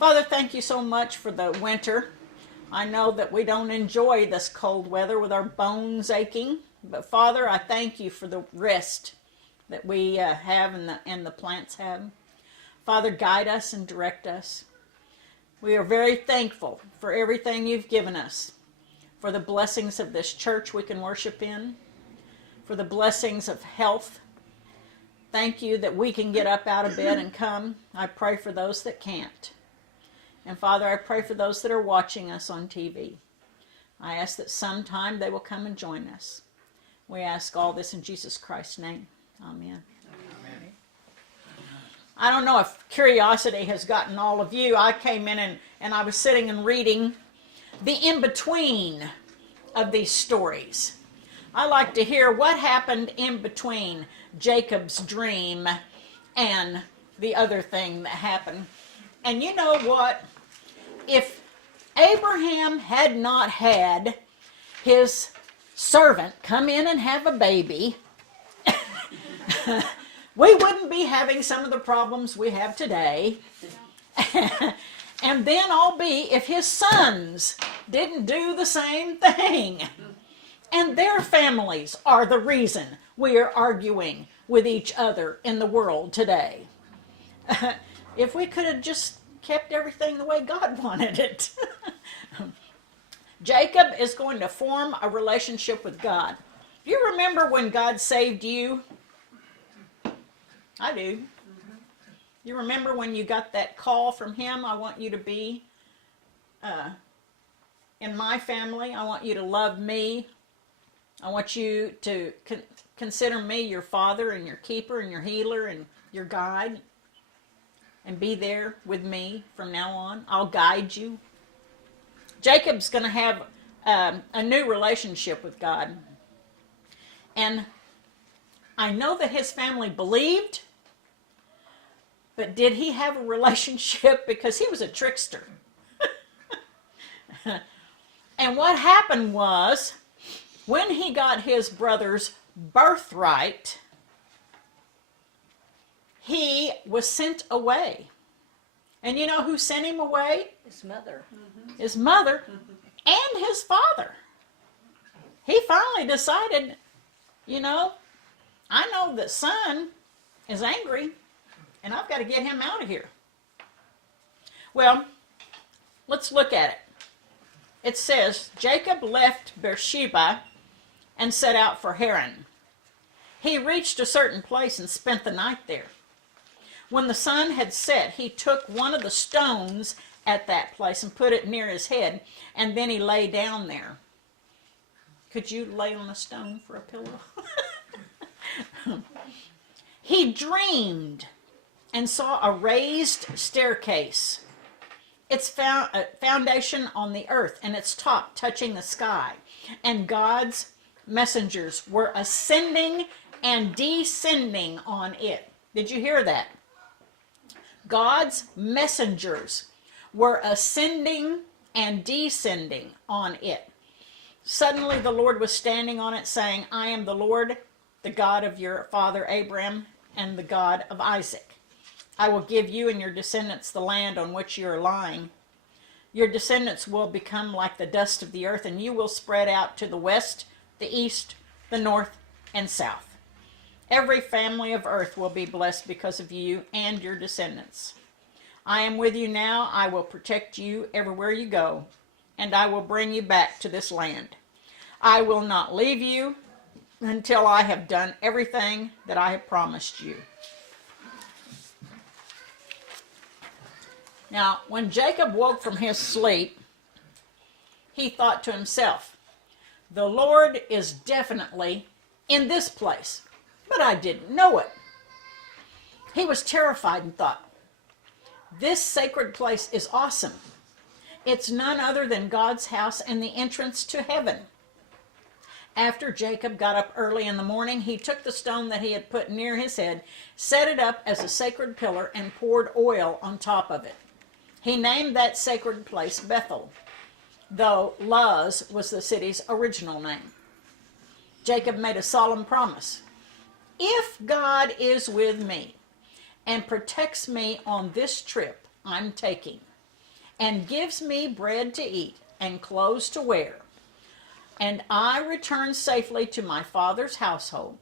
Father, thank you so much for the winter. I know that we don't enjoy this cold weather with our bones aching, but Father, I thank you for the rest that we have and the plants have. Father, guide us and direct us. We are very thankful for everything you've given us, for the blessings of this church we can worship in, for the blessings of health. Thank you that we can get up out of bed and come. I pray for those that can't. And Father, I pray for those that are watching us on TV. I ask that sometime they will come and join us. We ask all this in Jesus Christ's name. Amen. Amen. I don't know if curiosity has gotten all of you. I came in and I was sitting and reading the in-between of these stories. I like to hear what happened in between Jacob's dream and the other thing that happened. And you know what? If Abraham had not had his servant come in and have a baby, we wouldn't be having some of the problems we have today. And then if his sons didn't do the same thing. And their families are the reason we are arguing with each other in the world today. If we could have just kept everything the way God wanted it. Jacob is going to form a relationship with God. Do you remember when God saved you? I do. You remember when you got that call from him? I want you to be in my family. I want you to love me. I want you to consider me your father and your keeper and your healer and your guide. And be there with me from now on. I'll guide you. Jacob's going to have a new relationship with God. And I know that his family believed, but did he have a relationship? Because he was a trickster. And what happened was, when he got his brother's birthright, he was sent away. And you know who sent him away? His mother. Mm-hmm. His mother and his father. He finally decided, I know that son is angry, and I've got to get him out of here. Well, let's look at it. It says, Jacob left Beersheba and set out for Haran. He reached a certain place and spent the night there. When the sun had set, he took one of the stones at that place and put it near his head, and then he lay down there. Could you lay on a stone for a pillow? He dreamed and saw a raised staircase, its foundation on the earth and its top touching the sky, and God's messengers were ascending and descending on it. Did you hear that? God's messengers were ascending and descending on it. Suddenly the Lord was standing on it, saying, I am the Lord, the God of your father Abraham, and the God of Isaac. I will give you and your descendants the land on which you are lying. Your descendants will become like the dust of the earth, and you will spread out to the west, the east, the north, and south. Every family of earth will be blessed because of you and your descendants. I am with you now. I will protect you everywhere you go, and I will bring you back to this land. I will not leave you until I have done everything that I have promised you. Now, when Jacob woke from his sleep, he thought to himself, the Lord is definitely in this place. But I didn't know it. He was terrified and thought, this sacred place is awesome. It's none other than God's house and the entrance to heaven. After Jacob got up early in the morning, he took the stone that he had put near his head, set it up as a sacred pillar, and poured oil on top of it. He named that sacred place Bethel, though Luz was the city's original name. Jacob made a solemn promise. If God is with me and protects me on this trip I'm taking, and gives me bread to eat and clothes to wear, and I return safely to my father's household,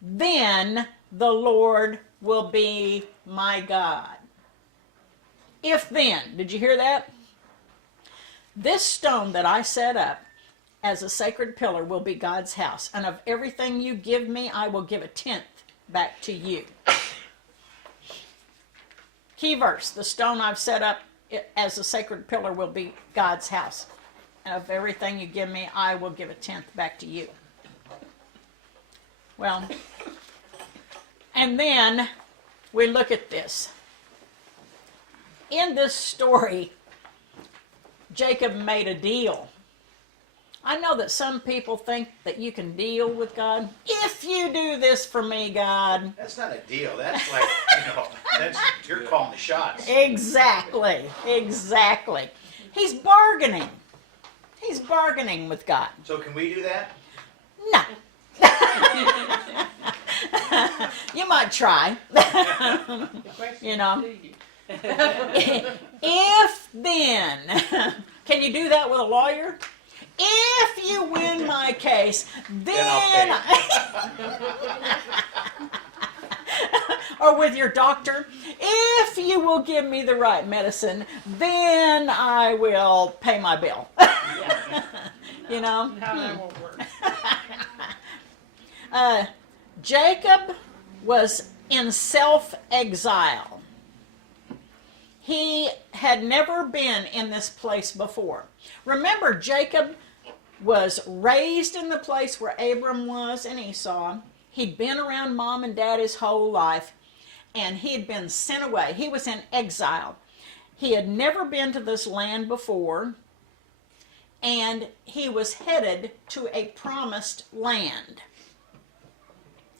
then the Lord will be my God. If then, did you hear that? This stone that I set up as a sacred pillar will be God's house, and of everything you give me, I will give 1/10 back to you. Key verse, the stone I've set up as a sacred pillar will be God's house. And of everything you give me, I will give 1/10 back to you. Well, and then we look at this. In this story, Jacob made a deal. I know that some people think that you can deal with God. If you do this for me, God. That's not a deal. That's like, you're calling the shots. Exactly. He's bargaining. He's bargaining with God. So can we do that? No. You might try. You know. If then, can you do that with a lawyer? If you win my case, then or with your doctor, if you will give me the right medicine, then I will pay my bill. You know? No, that won't work. Jacob was in self-exile. He had never been in this place before. Remember, Jacob was raised in the place where Abram was and Esau. He'd been around mom and dad his whole life, and he had been sent away. He was in exile. He had never been to this land before, and he was headed to a promised land.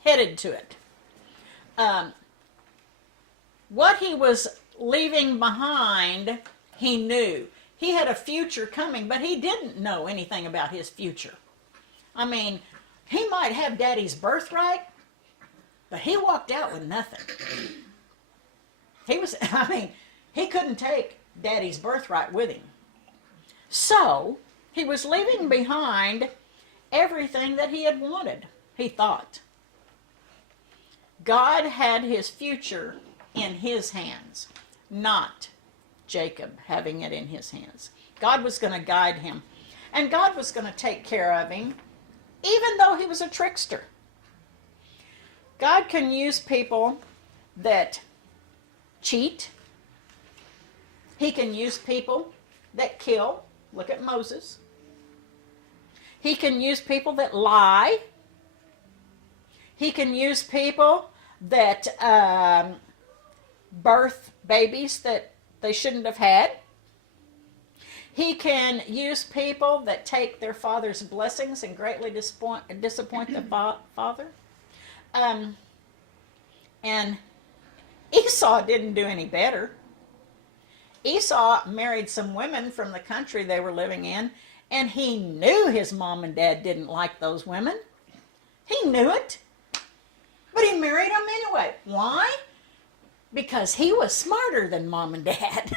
Headed to it. What he was leaving behind, he knew. He had a future coming, but he didn't know anything about his future. I mean, he might have daddy's birthright, but he walked out with nothing. He couldn't take daddy's birthright with him. So, he was leaving behind everything that he had wanted, he thought. God had his future in his hands, not Jacob having it in his hands. God was going to guide him, and God was going to take care of him, even though he was a trickster. God can use people that cheat. He can use people that kill. Look at Moses. He can use people that lie. He can use people that birth babies that they shouldn't have had. He can use people that take their father's blessings and greatly disappoint the father. And Esau didn't do any better. Esau married some women from the country they were living in, and he knew his mom and dad didn't like those women. He knew it. But he married them anyway. Why? Because he was smarter than mom and dad.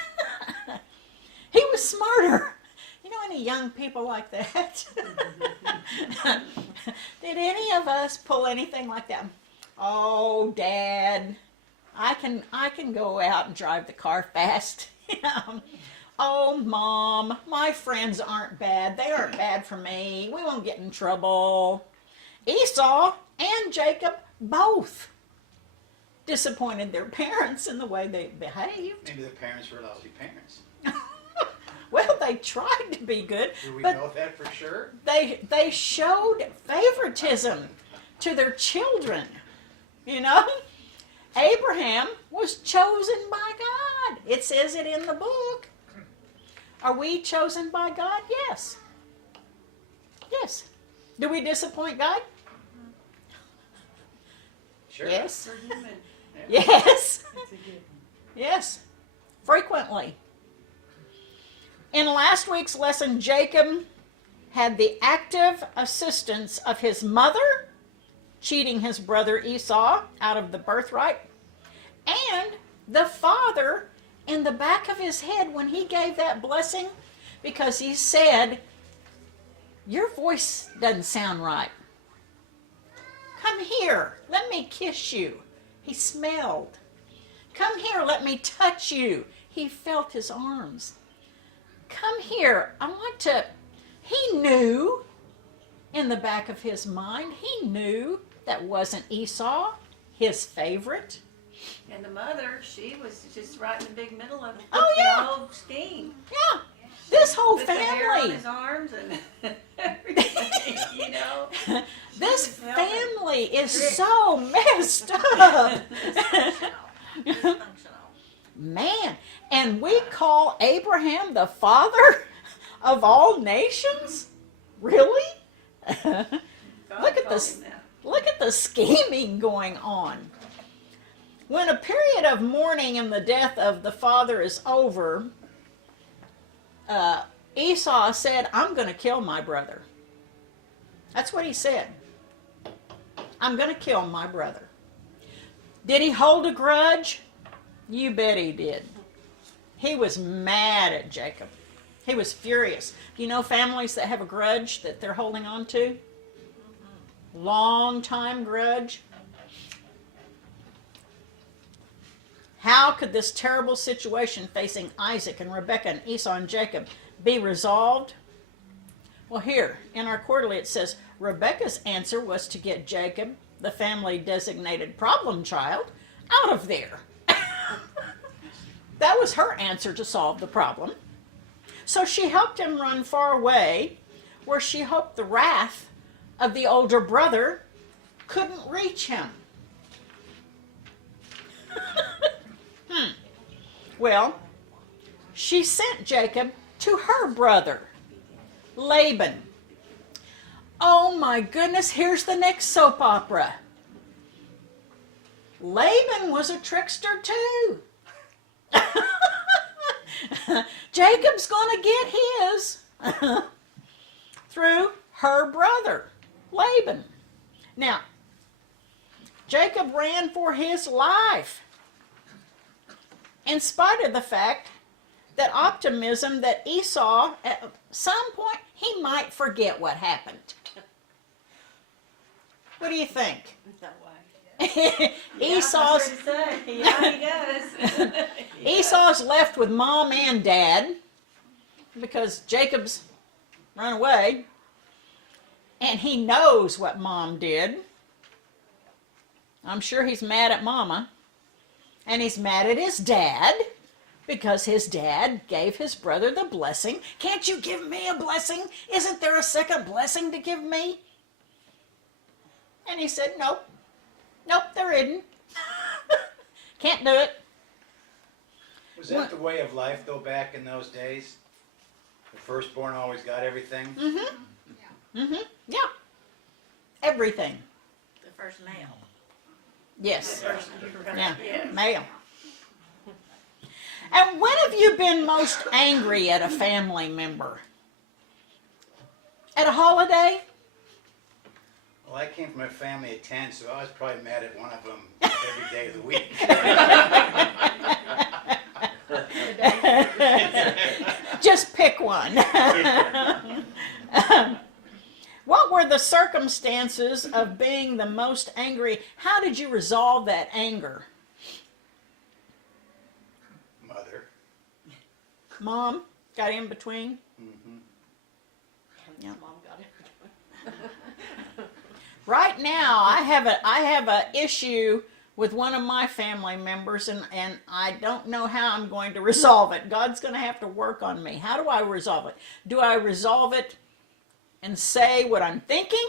He was smarter. You know any young people like that? Did any of us pull anything like that? Oh, Dad, I can go out and drive the car fast. Oh, Mom, my friends aren't bad. They aren't bad for me. We won't get in trouble. Esau and Jacob both disappointed their parents in the way they behaved. Maybe the parents were lousy parents. Well, they tried to be good. Do we but know that for sure? They showed favoritism to their children. You know? Abraham was chosen by God. It says it in the book. Are we chosen by God? Yes. Yes. Do we disappoint God? Sure. Yes. For human. Yes. It's a given. Yes. Frequently. In last week's lesson, Jacob had the active assistance of his mother, cheating his brother Esau out of the birthright, and the father in the back of his head when he gave that blessing, because he said, your voice doesn't sound right. Come here, let me kiss you. He smelled. Come here, let me touch you. He felt his arms. Come here, I want to. He knew in the back of his mind, he knew that wasn't Esau, his favorite. And the mother, she was just right in the big middle of Oh, yeah. the whole scheme. Yeah, this whole With the hair on family. his arms and everything, you know. This She was helping. family is so messed up. Dysfunctional. Man, and we call Abraham the father of all nations? Really? God Look at told this. him that. Look at the scheming going on. When a period of mourning and the death of the father is over, Esau said, I'm going to kill my brother. That's what he said. I'm going to kill my brother. Did he hold a grudge? You bet he did. He was mad at Jacob. He was furious. Do you know families that have a grudge that they're holding on to? Long time grudge. How could this terrible situation facing Isaac and Rebekah and Esau and Jacob be resolved? Well, here in our quarterly it says Rebekah's answer was to get Jacob, the family designated problem child, out of there. That was her answer to solve the problem. So she helped him run far away, where she hoped the wrath of the older brother couldn't reach him. Well, she sent Jacob to her brother, Laban. Oh my goodness, here's the next soap opera. Laban was a trickster too. Jacob's going to get his through her brother, Laban. Now, Jacob ran for his life, in spite of the fact that optimism that Esau, at some point, he might forget what happened. What do you think? No way. Esau's, I was ready to say, yeah, he does. Esau's left with mom and dad because Jacob's run away, and he knows what mom did. I'm sure he's mad at mama, and he's mad at his dad because his dad gave his brother the blessing. Can't you give me a blessing? Isn't there a second blessing to give me? And he said, nope. Nope, there isn't. Can't do it. Was that the way of life, though, back in those days? The firstborn always got everything? Yeah. Everything. The first male. Yes. First, Yeah. Yes. Male. And when have you been most angry at a family member? At a holiday? Well, I came from a family of 10, so I was probably mad at one of them every day of the week. Just pick one. What were the circumstances of being the most angry? How did you resolve that anger? Mother. Mom got in between? Yeah. Mom got it. Right now, I have a issue with one of my family members, and I don't know how I'm going to resolve it. God's going to have to work on me. How do I resolve it? Do I resolve it and say what I'm thinking?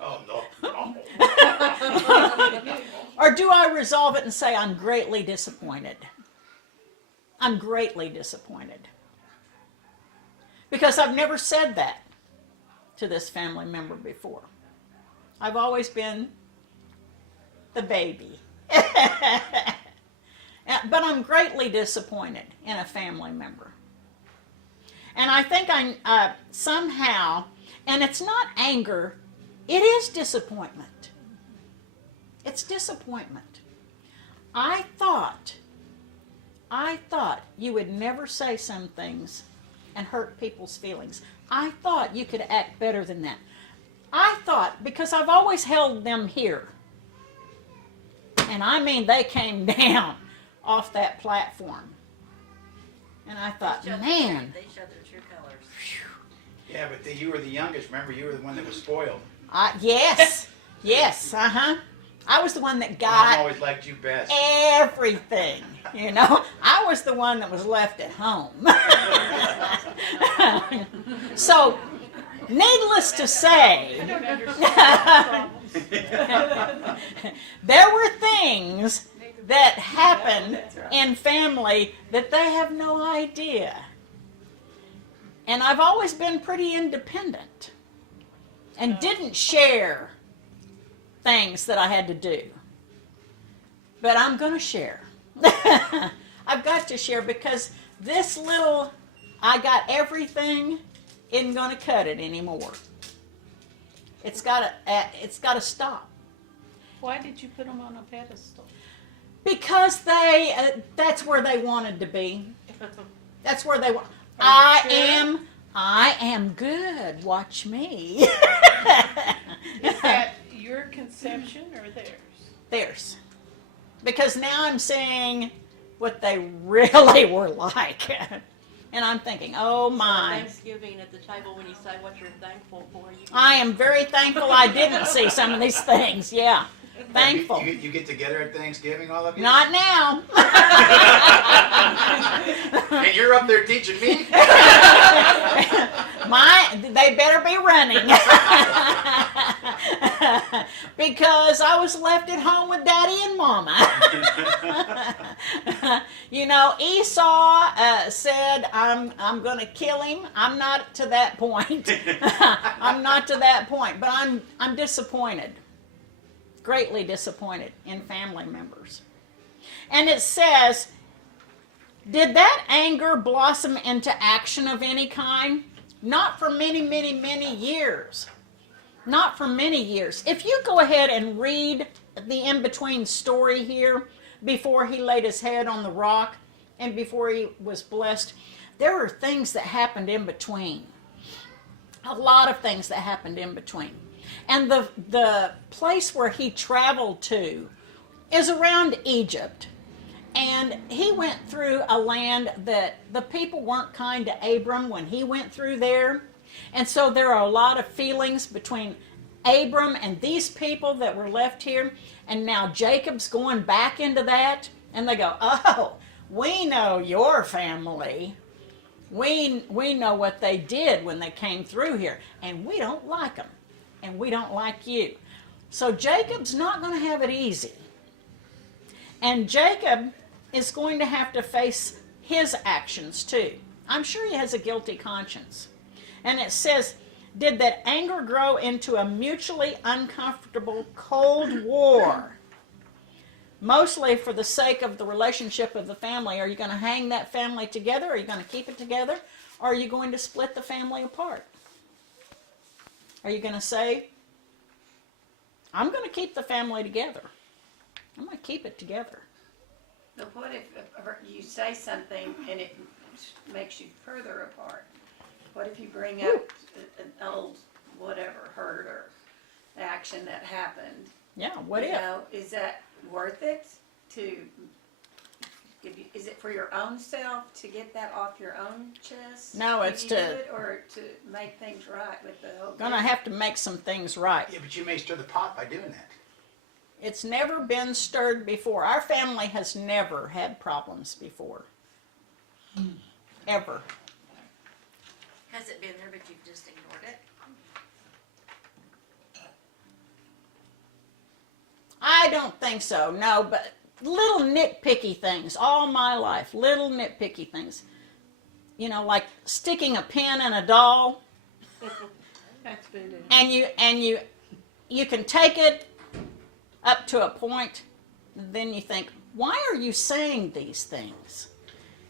Oh, no. Or do I resolve it and say I'm greatly disappointed? I'm greatly disappointed. Because I've never said that to this family member before. I've always been the baby. But I'm greatly disappointed in a family member. And I think I somehow, and it's not anger, it is disappointment. It's disappointment. I thought I thought you would never say some things and hurt people's feelings. I thought you could act better than that. I thought, because I've always held them here. And I mean, they came down off that platform. And I thought, man. They showed their true colors. Yeah, but you were the youngest. Remember, you were the one that was spoiled. Yes. Yes, uh-huh. I was the one that Mom got always liked you best. everything, you know. I was the one that was left at home. So, needless to say, I don't understand there were things that happened in family that they have no idea. And I've always been pretty independent and didn't share things that I had to do. But I'm going to share. I've got to share because this little, I got everything, isn't going to cut it anymore. It's got to stop. Why did you put them on a pedestal? Because that's where they wanted to be. That's where they want. Are you sure? I am good. Watch me. Is that your conception or theirs? Theirs. Because now I'm seeing what they really were like. And I'm thinking, oh my. Thanksgiving at the table when you say what you're thankful for. I am very thankful I didn't see some of these things. Yeah. Thankful. You get together at Thanksgiving, all of you? Not now. And you're up there teaching me? They better be running. Because I was left at home with Daddy and Mama. You know, Esau said, I'm going to kill him. I'm not to that point. I'm not to that point. But I'm disappointed. Greatly disappointed in family members. And it says, did that anger blossom into action of any kind? Not for many, many, many years. Not for many years. If you go ahead and read the in-between story here, before he laid his head on the rock and before he was blessed, there are things that happened in between. A lot of things that happened in between. And the place where he traveled to is around Egypt. And he went through a land that the people weren't kind to Abram when he went through there. And so there are a lot of feelings between Abram and these people that were left here. And now Jacob's going back into that. And they go, oh, we know your family. We know what they did when they came through here. And we don't like them. And we don't like you. So Jacob's not going to have it easy. And Jacob is going to have to face his actions too. I'm sure he has a guilty conscience. And it says, did that anger grow into a mutually uncomfortable Cold War? Mostly for the sake of the relationship of the family. Are you going to hang that family together? Are you going to keep it together? Or are you going to split the family apart? Are you going to say, I'm going to keep the family together. I'm going to keep it together. But what if you say something and it makes you further apart? What if you bring up an old whatever hurt or action that happened? Yeah, what You if? know, is that worth it to? Is it for your own self to get that off your own chest? No, when it's you to- do it, or to make things right with the whole. Gonna have to make some things right. Yeah, but you may stir the pot by doing that. It's never been stirred before. Our family has never had problems before. Ever. Has it been there, but you've just ignored it? I don't think so, no, but little nitpicky things all my life. Little nitpicky things. You know, like sticking a pin in a doll. That's been it. And you can take it up to a point, and then you think, why are you saying these things?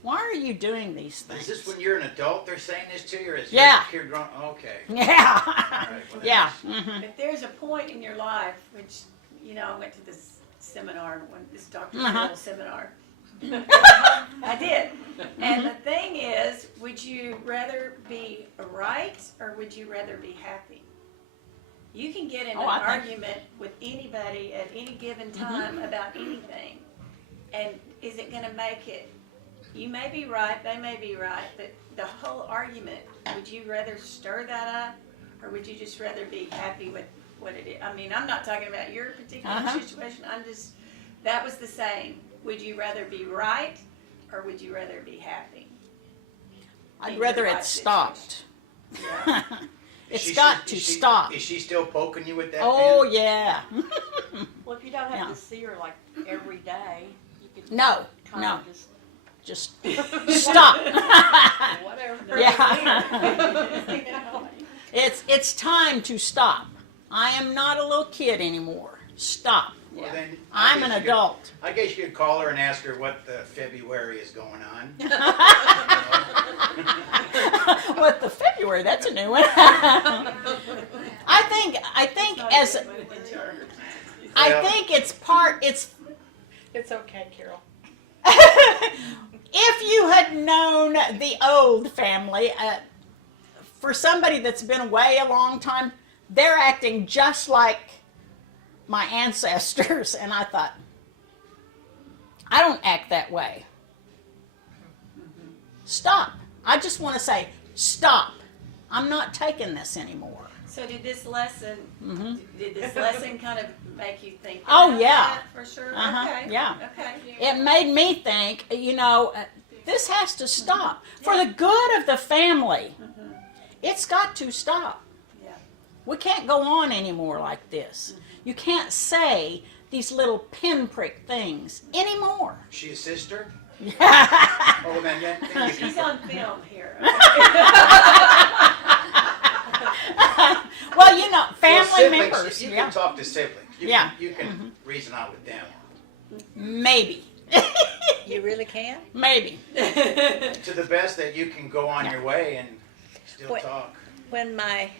Why are you doing these things? Is this when you're an adult they're saying this to you, or is Yeah. you're grown? Okay. Yeah. All right, well, Yeah. that's- Mhm. If there's a point in your life, which, you know, I went to this seminar, this Dr. Uh-huh. Phil seminar, I did. And the thing is, would you rather be right or would you rather be happy? You can get in Oh, an I think- argument with anybody at any given time about anything. And is it gonna make it, you may be right, they may be right, but the whole argument, would you rather stir that up? Or would you just rather be happy with what it is? I mean, I'm not talking about your particular situation, I'm just, that was the saying. Would you rather be right or would you rather be happy? I'd In rather your it life stopped. Yeah. It's Is got to is stop. Is she still poking you with that Oh pen? yeah. Well, if you don't have Yeah. to see her like every day, you can No, kind no. of just Just stop. whatever. Yeah. You know? It's time to stop. I am not a little kid anymore. Stop. Well, then, I'm an adult. I guess you could call her and ask her what the February is going on. What the February? That's a new one. I think as I Well- think it's part. It's It's okay, Carol. if you had known the old family, for somebody that's been away a long time, they're acting just like my ancestors, and I thought, I don't act that way. Stop. I just want to say, stop. I'm not taking this anymore. So did this lesson, did this lesson kind of make you think Oh, about yeah. that for sure? Uh-huh, Okay. yeah. Okay. It made me think, this has to stop. For the good of the family, it's got to stop. Yeah. We can't go on anymore like this. You can't say these little pinprick things anymore. She a sister? Yeah. Oh, then you She's can. on film here. Well, Well, family siblings, members. You Yeah. can talk to siblings. Yeah. You can reason out with them. Maybe. You really can? Maybe. To the best that you can go on your way and still What- talk. When my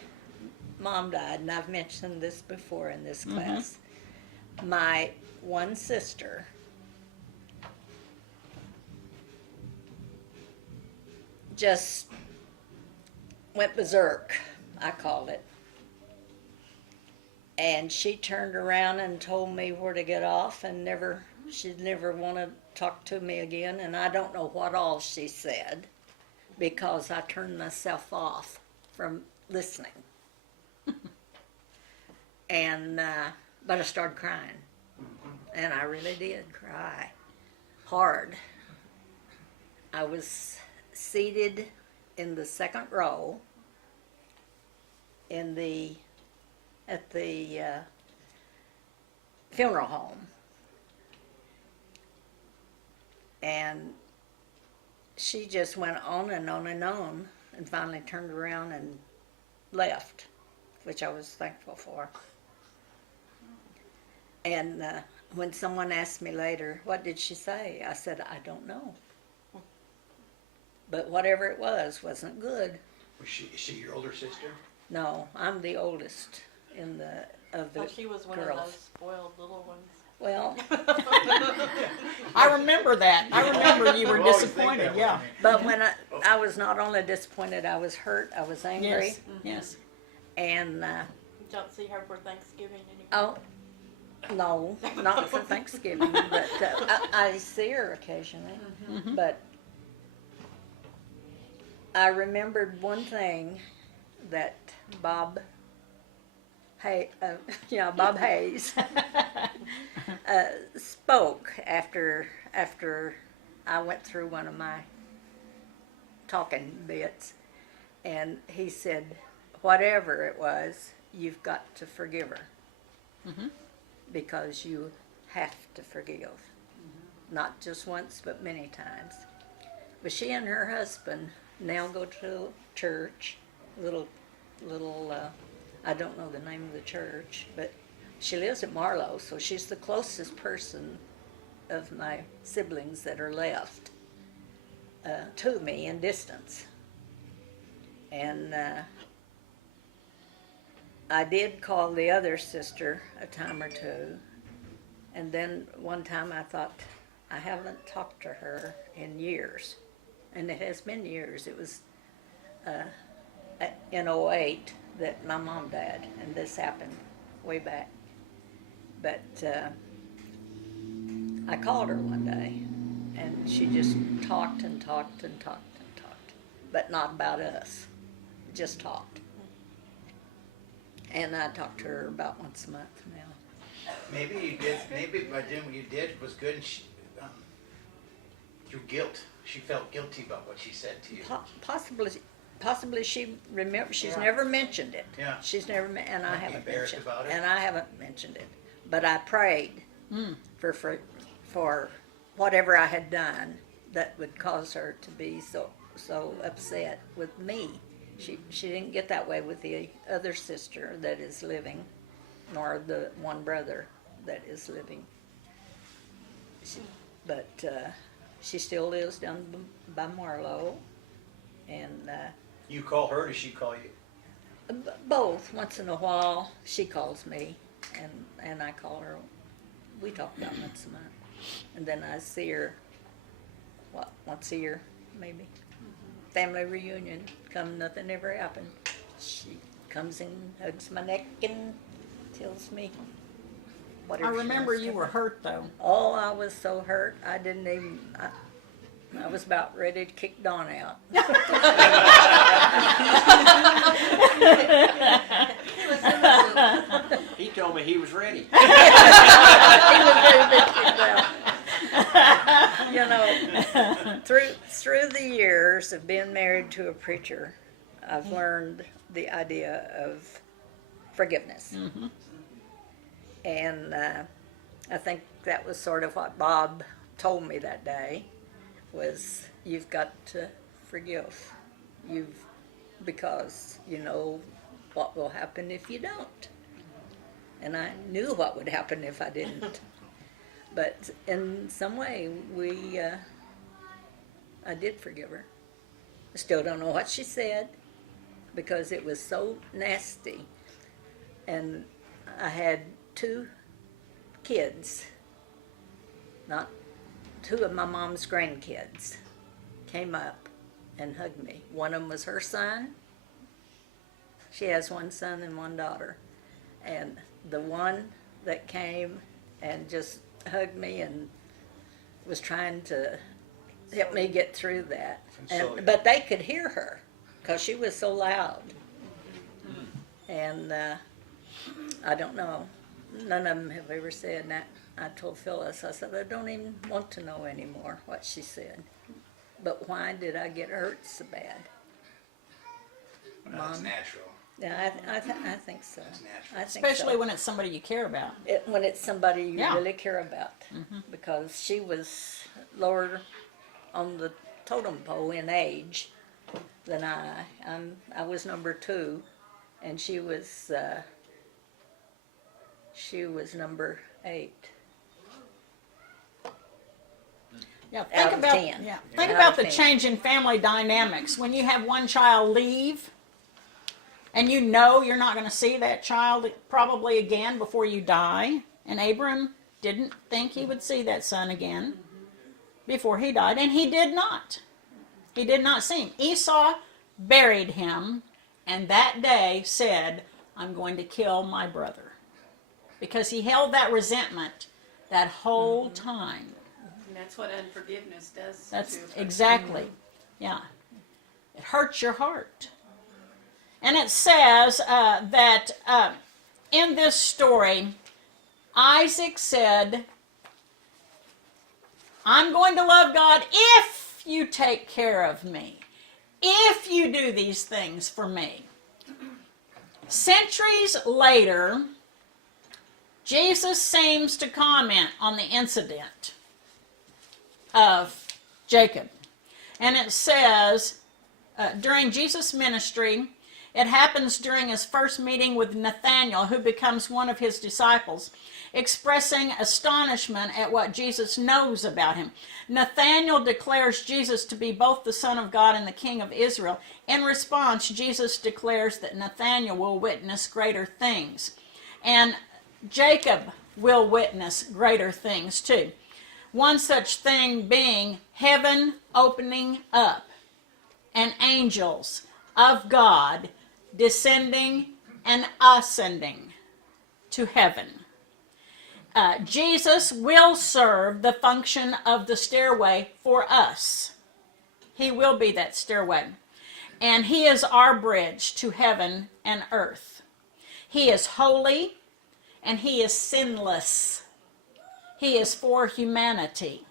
mom died, and I've mentioned this before in this class, my one sister just went berserk, I called it. And she turned around and told me where to get off and she'd never want to talk to me again. And I don't know what all she said because I turned myself off from listening. And, but I started crying. And I really did cry hard. I was seated in the second row at the funeral home. And she just went on and on and on and finally turned around and left, which I was thankful for. And when someone asked me later, what did she say? I said, I don't know. But whatever it was wasn't good. Is she your older sister? No, I'm the oldest of the Oh, she was one girls. of those spoiled little ones. Well, I remember that. I remember you were You always think disappointed. that way. Yeah. but when I was not only disappointed, I was hurt, I was angry, Yes. Yes. and You don't see her for Thanksgiving anymore. oh, no, not for Thanksgiving, but I see her occasionally. But I remembered one thing that Bob Hayes spoke after I went through one of my talking bits, and he said, whatever it was, you've got to forgive her. Because you have to forgive. Not just once, but many times. But she and her husband now go to church, little, I don't know the name of the church, but she lives at Marlow, so she's the closest person of my siblings that are left to me in distance. And I did call the other sister a time or two, and then one time I thought, I haven't talked to her in years, and it has been years. It was in '08 that my mom died, and this happened way back. But I called her one day, and she just talked and talked and talked and talked, but not about us, just talked. And I talk to her about once a month now. Maybe you did. Maybe by doing what you did was good. And through guilt, she felt guilty about what she said to you. Possibly she remembers. She's Yeah. never mentioned it. Yeah. She's never, and I Might be haven't embarrassed mentioned. about it. And I haven't mentioned it. But I prayed for whatever I had done that would cause her to be so upset with me. She didn't get that way with the other sister that is living, nor the one brother that is living. But she still lives down by Marlowe, and You call her, or does she call you? both. Once in a while, she calls me, and I call her. We talk about once a month, and then I see her, once a year, maybe. Family reunion, nothing ever happened. She comes and hugs my neck and tells me I whatever she remember wants to you were know. hurt though. Oh, I was so hurt. I didn't even. I was about ready to kick Don out. He told me he was ready. He was ready to be kicked out. You know, through the years of being married to a preacher, I've learned the idea of forgiveness. And I think that was sort of what Bob told me that day, was you've got to forgive. Because you know what will happen if you don't. And I knew what would happen if I didn't. But in some way, I did forgive her. I still don't know what she said, because it was so nasty. And I had 2 kids, not 2 of my mom's grandkids, came up and hugged me. One of them was her son. She has 1 son and 1 daughter. And the one that came and just hugged me and was trying to help me get through that. Console you. But they could hear her because she was so loud. And I don't know. None of them have ever said that. I told Phyllis, I said, I don't even want to know anymore what she said. But why did I get hurt so bad? Well, that's natural. Yeah, I think so. That's natural. I think Especially so. when it's somebody you care about. When it's somebody you Yeah. really care about. Because she was lower on the totem pole in age than I. I was number 2, and she was number 8. Yeah, Out think of about 10. yeah. Think Out about of the 10. change in family dynamics when you have one child leave, and you know you're not going to see that child probably again before you die. And Abram didn't think he would see that son again before he died, and he did not. He did not see him. Esau buried him, and that day said, "I'm going to kill my brother," because he held that resentment that whole time. And that's what unforgiveness does. That's to a person. exactly, yeah. It hurts your heart. And it says that in this story, Isaac said, I'm going to love God if you take care of me, if you do these things for me. Centuries later, Jesus seems to comment on the incident of Jacob. And it says, during Jesus' ministry, it happens during his first meeting with Nathanael, who becomes one of his disciples, expressing astonishment at what Jesus knows about him. Nathanael declares Jesus to be both the Son of God and the King of Israel. In response, Jesus declares that Nathanael will witness greater things. And Jacob will witness greater things too. One such thing being heaven opening up and angels of God descending and ascending to heaven. Jesus will serve the function of the stairway for us. He will be that stairway. And he is our bridge to heaven and earth. He is holy and he is sinless. He is for humanity.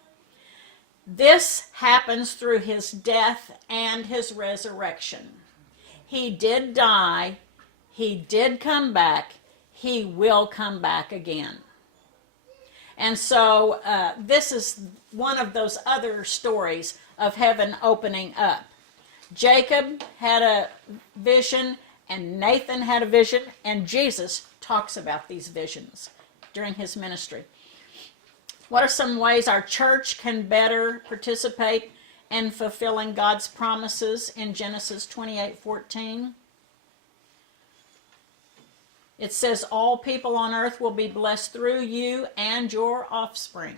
This happens through his death and his resurrection. He did die. He did come back. He will come back again. And so this is one of those other stories of heaven opening up. Jacob had a vision, and Nathan had a vision, and Jesus talks about these visions during his ministry. What are some ways our church can better participate in fulfilling God's promises in Genesis 28:14? It says, all people on earth will be blessed through you and your offspring.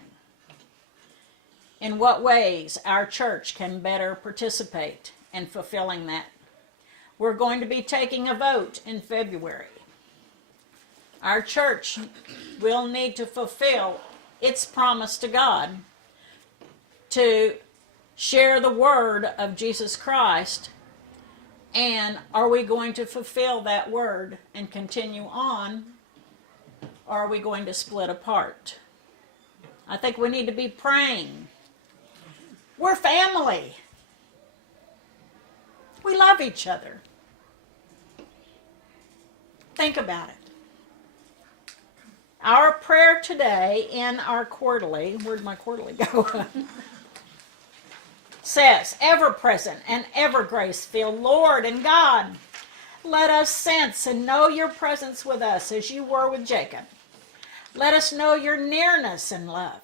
In what ways our church can better participate in fulfilling that? We're going to be taking a vote in February. Our church will need to fulfill its promise to God to share the word of Jesus Christ. And are we going to fulfill that word and continue on, or are we going to split apart? I think we need to be praying. We're family. We love each other. Think about it. Our prayer today in our quarterly, where'd my quarterly go? Says, ever present and ever grace-filled Lord and God, let us sense and know your presence with us as you were with Jacob. Let us know your nearness and love.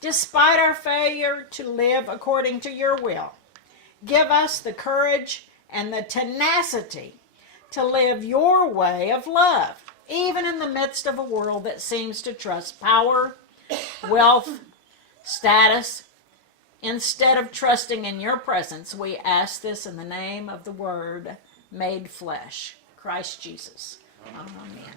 Despite our failure to live according to your will, give us the courage and the tenacity to live your way of love, even in the midst of a world that seems to trust power, wealth, status. Instead of trusting in your presence, we ask this in the name of the Word made flesh, Christ Jesus. Amen.